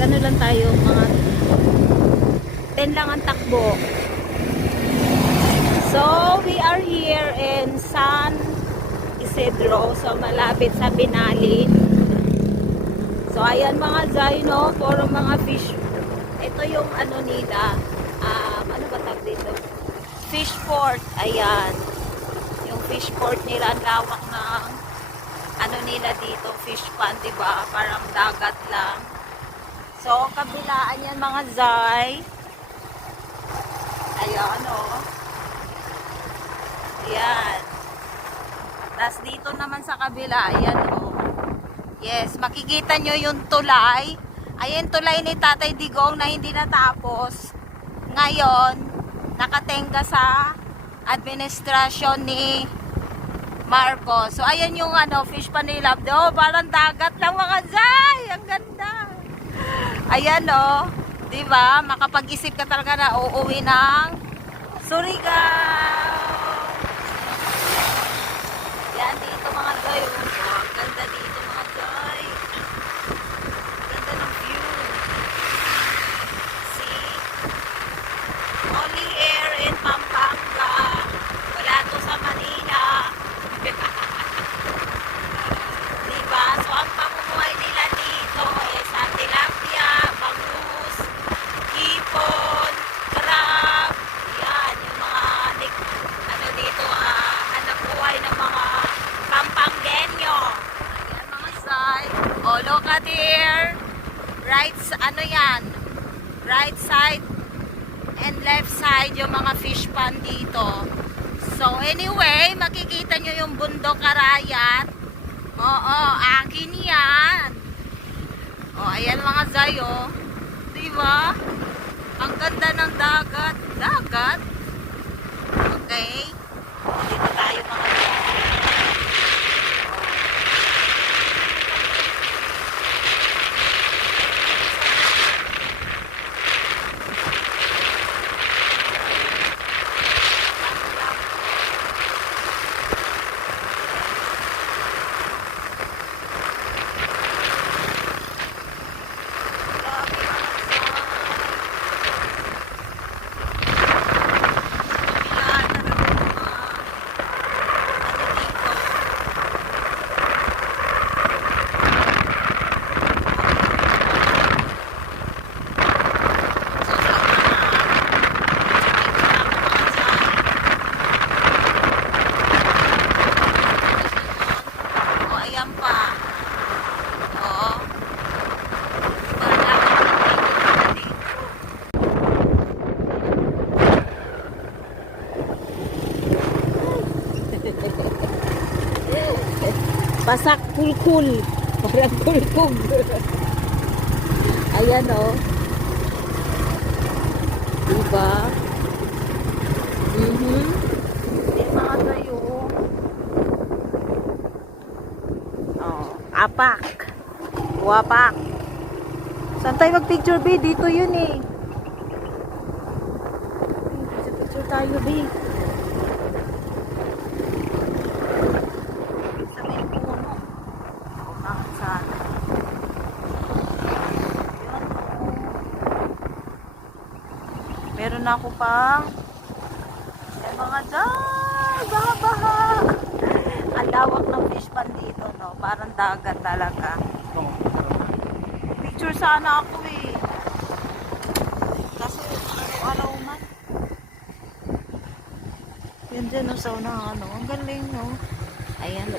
ano lang tayo, mga 10 lang ang takbo. So, we are here in San Isidro. So, malapit sa Binalin. So, ayan mga Zay, no? Puro mga fish. Ito yung ano nila. Um, ano ba tawag dito? Fish port. Ayan. Yung fish port nila. Lawak ng ano nila dito. Fish pond, diba? Parang dagat lang. So, kabilaan yan mga Zay. Ayan, oh. Ayan. Tapos dito naman sa kabila, ayan oh. Yes, makikita nyo yung tulay. Ayan tulay ni Tatay Digong na hindi natapos. Ngayon, nakatenga sa administrasyon ni Marcos. So, ayan yung ano, fish pa nila. Oh, parang dagat lang mga zay. Ang ganda. Ayan oh. Di ba? Makapag-isip ka talaga na uuwi ng Surigao. Yan dito mga joy. Oh, ang ganda dito mga joy. Ganda ng view. See? Only air in Pampanga. Wala to sa Manila. diba? So, ang pamumuhay nila dito is sa tilapia, bangus, hipon, crab. Yan, yung mga nik- ano dito, ah, anak buhay ng mga Pampanggenyo. Ayan side. Oh, look at here. Right, ano yan? Right side and left side yung mga fish pond dito. So anyway, makikita nyo yung bundok karayat. Oo, akin yan. O, ayan mga zayo. Diba? Ang ganda ng dagat. Dagat. Okay. Dito tayo mga zayo. O, ayan pa. Oo. Wala akong dito. Pasak kulkul. Parang kulkul. Ayan o. Diba? Mhm. Di mga tayo. Oh, apak. Wapak. Saan tayo mag-picture? Dito yun eh. Picture tayo, B. Sa may puno. O, bakit sana? Yun. Meron na ako pang may mga dyan, baha-baha. Ang lawak ng fish pan dito, no? Parang dagat talaga. Picture sana ako eh. Kaso, araw-araw man. Yan dyan, no, sa unang ano. Ang galing, no? Ayan,